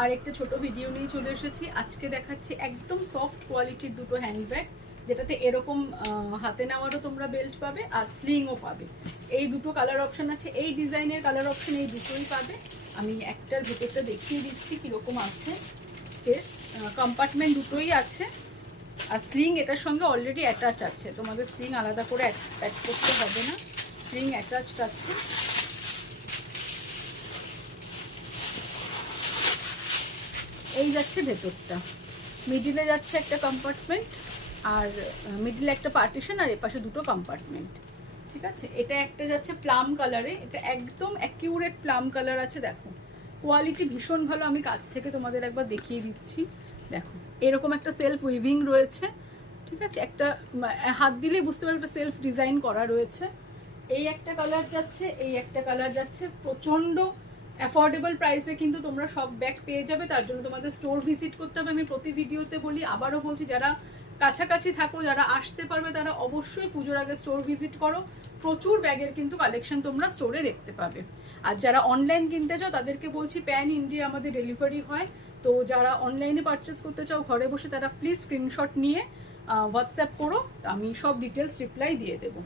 আর একটা ছোট ভিডিও নিয়ে চলে এসেছি। আজকে দেখাচ্ছি একদম সফট কোয়ালিটির দুটো হ্যান্ডব্যাগ, যেটাতে এরকম হাতে নেওয়ারও তোমরা বেল্ট পাবে আর স্লিংও পাবে। এই দুটো কালার অপশন আছে, এই ডিজাইনের কালার অপশন এই দুটোই পাবে। আমি একটার ভেতরটা দেখিয়ে দিচ্ছি কীরকম আছে। স্পেস কম্পার্টমেন্ট দুটোই আছে, আর স্লিং এটার সঙ্গে অলরেডি অ্যাটাচ আছে, তোমাদের স্লিং আলাদা করে অ্যাড করতে হবে না, স্লিং অ্যাটাচড আছে। এই যাচ্ছে ভেতরটা, মিডিলে যাচ্ছে একটা কম্পার্টমেন্ট, আর মিডিলে একটা পার্টিশন, আর এপাশে দুটো কম্পার্টমেন্ট। ঠিক আছে, এটা একটা যাচ্ছে প্লাম কালারে, এটা একদম অ্যাকিউরেট প্লাম কালার আছে। দেখো কোয়ালিটি ভীষণ ভালো, আমি কাছ থেকে তোমাদের একবার দেখিয়ে দিচ্ছি। দেখো এরকম একটা সেলফ উইভিং রয়েছে। ঠিক আছে, একটা হাত দিলেই বুঝতে পারবে একটা সেলফ ডিজাইন করা রয়েছে। এই একটা কালার যাচ্ছে, এই একটা কালার যাচ্ছে। প্রচণ্ড অ্যাফোর্ডেবল প্রাইসে কিন্তু তোমরা সব ব্যাগ পেয়ে যাবে। তার জন্য তোমাদের স্টোর ভিজিট করতে হবে। আমি প্রতি ভিডিওতে বলি, আবারও বলছি, যারা কাছাকাছি থাকো, যারা আসতে পারবে, তারা অবশ্যই পুজোর আগে স্টোর ভিজিট করো। প্রচুর ব্যাগের কিন্তু কালেকশন তোমরা স্টোরে দেখতে পাবে। আর যারা অনলাইন কিনতে চাও তাদেরকে বলছি, প্যান ইন্ডিয়া আমাদের ডেলিভারি হয়। তো যারা অনলাইনে পারচেস করতে চাও ঘরে বসে, তারা প্লিজ স্ক্রিনশট নিয়ে হোয়াটসঅ্যাপ করো, আমি সব ডিটেলস রিপ্লাই দিয়ে দেবো।